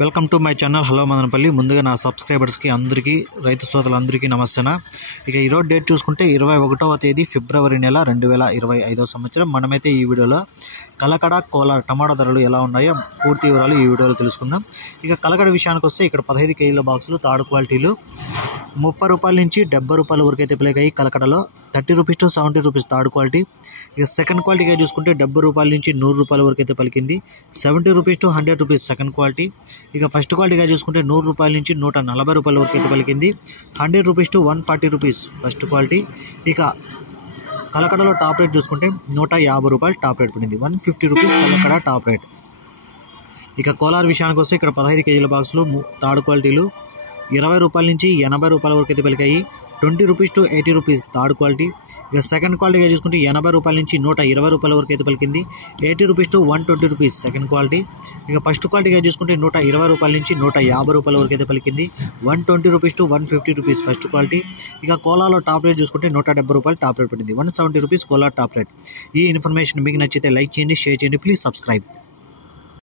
Welcome to my channel hello Madanapalle. ముందుగా నా సబ్స్క్రైబర్స్కి అందరికీ రైతు సోదరులందరికీ నమస్తేనా. ఇక ఈరోజు డేట్ చూసుకుంటే 21వ తేదీ ఫిబ్రవరి నెల 2025 సంవత్సరం. మనమైతే ఈ వీడియోలో కలకడ కోలార్ టమాటా ధరలు ఎలా ఉన్నాయో పూర్తి వివరాలు ఈ వీడియోలో తెలుసుకుందాం. ఇక కలకడ విషయానికి వస్తే ఇక్కడ 15 కేజీల బాక్సులు థర్డ్ క్వాలిటీలు 30 రూపాయల నుంచి 70 రూపాయల వరకు అయితే పలికాయి. కలకడలో 30 rupees to 70 rupees third quality. ఇక సెకండ్ క్వాలిటీగా చూసుకుంటే 70 రూపాయల నుంచి 100 రూపాయల వరకు అయితే పలికింది. 70 rupees to 100 rupees second quality. ఇక ఫస్ట్ క్వాలిటీగా చూసుకుంటే 100 రూపాయల నుంచి 140 రూపాయల వరకు అయితే పలికింది. 100 rupees to 140 rupees first quality. ఇక కలకడలో టాప్ రేట్ చూసుకుంటే 150 రూపాయలు టాప్ రేట్ పడింది. 150 రూపీస్ కలకడ టాప్ రేట్. ఇక కోలార్ విషయానికి వస్తే ఇక్కడ 15 కేజీల బాక్సులు థర్డ్ క్వాలిటీలు 20 రూపాయల నుంచి 80 రూపాయల వరకు అయితే పలికాయి. 20 rupees to 80 rupees third quality. ఇక సెకండ్ క్వాలిటీగా చూసుకుంటే 80 రూపాయల నుంచి 120 రూపాయల వరకు అయితే పలికింది. 80 rupees to 120 rupees second quality. ఇక ఫస్ట్ క్వాలిటీగా చూసుకుంటే 120 రూపాయల నుంచి 150 రూపాయల వరకు అయితే పలికింది. 120 rupees to 150 rupees first quality. ఇక కోలాలో టాప్ రేట్ చూసుకుంటే 170 రూపాయలు టాప్ రేట్ పడింది. 170 రూపీస్ కోలార్ టాప్ రేట్. ఈ ఇన్ఫర్మేషన్ మీకు నచ్చితే లైక్ చేయండి, షేర్ చేయండి, ప్లీజ్ సబ్స్క్రైబ్.